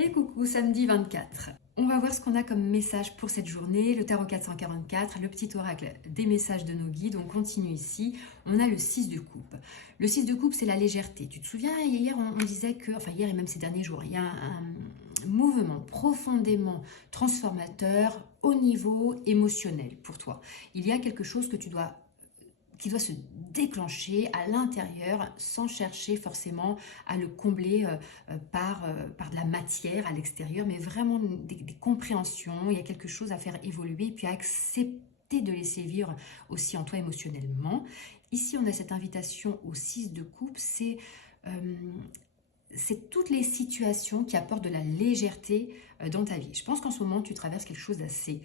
Et coucou, samedi 24. On va voir ce qu'on a comme message pour cette journée. Le tarot 444, le petit oracle des messages de nos guides. On continue ici. On a le 6 de coupe. Le 6 de coupe, c'est la légèreté. Tu te souviens, hier, on disait que, enfin hier et même ces derniers jours, il y a un mouvement profondément transformateur au niveau émotionnel pour toi. Il y a quelque chose que qui doit se déclencher à l'intérieur sans chercher forcément à le combler par de la matière à l'extérieur, mais vraiment des compréhensions. Il y a quelque chose à faire évoluer et puis à accepter de laisser vivre aussi en toi émotionnellement. Ici, on a cette invitation au 6 de coupe, c'est toutes les situations qui apportent de la légèreté dans ta vie. Je pense qu'en ce moment, tu traverses quelque chose d'assez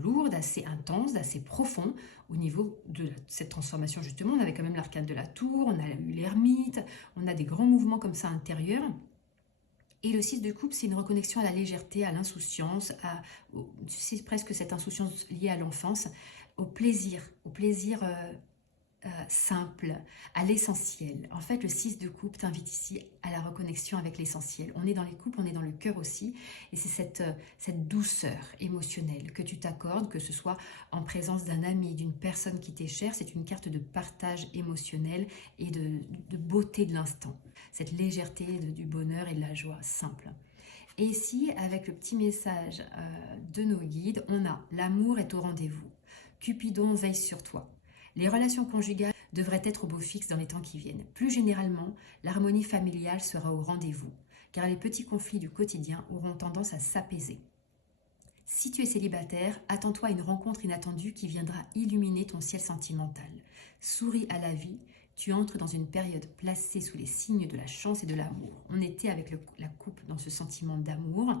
lourd, d'assez intense, d'assez profond au niveau de cette transformation. Justement, on avait quand même l'arcane de la tour, on a eu l'ermite, on a des grands mouvements comme ça intérieurs. Et le 6 de coupe, c'est une reconnexion à la légèreté, à l'insouciance, c'est presque cette insouciance liée à l'enfance, au plaisir simple, à l'essentiel. En fait, le 6 de coupe t'invite ici à la reconnexion avec l'essentiel. On est dans les coupes, on est dans le cœur aussi, et c'est cette douceur émotionnelle que tu t'accordes, que ce soit en présence d'un ami, d'une personne qui t'est chère. C'est une carte de partage émotionnel et de beauté de l'instant. Cette légèreté du bonheur et de la joie simple. Et ici, avec le petit message de nos guides, on a l'amour est au rendez-vous. Cupidon veille sur toi. Les relations conjugales devraient être au beau fixe dans les temps qui viennent. Plus généralement, l'harmonie familiale sera au rendez-vous, car les petits conflits du quotidien auront tendance à s'apaiser. Si tu es célibataire, attends-toi à une rencontre inattendue qui viendra illuminer ton ciel sentimental. Souris à la vie, tu entres dans une période placée sous les signes de la chance et de l'amour. On était avec la coupe dans ce sentiment d'amour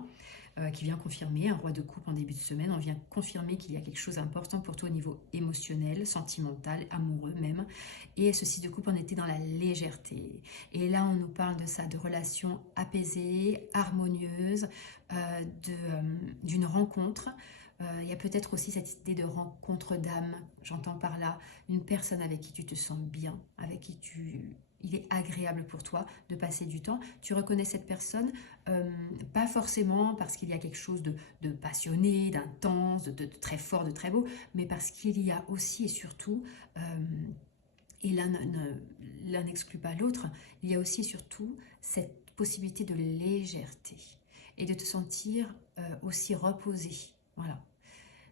qui vient confirmer, un roi de coupe en début de semaine, on vient confirmer qu'il y a quelque chose d'important pour toi au niveau émotionnel, sentimental, amoureux même. Et ce 6 de coupe, on était dans la légèreté. Et là, on nous parle de ça, de relations apaisées, harmonieuses, d'une rencontre. Il y a peut-être aussi cette idée de rencontre d'âme, j'entends par là, une personne avec qui tu te sens bien, il est agréable pour toi de passer du temps. Tu reconnais cette personne, pas forcément parce qu'il y a quelque chose de passionné, d'intense, de très fort, de très beau, mais parce qu'il y a aussi et surtout, et l'un n'exclut pas l'autre, il y a aussi et surtout cette possibilité de légèreté et de te sentir aussi reposé. Voilà.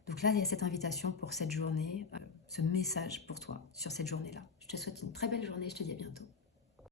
Donc là, il y a cette invitation pour cette journée, ce message pour toi sur cette journée-là. Je te souhaite une très belle journée, je te dis à bientôt.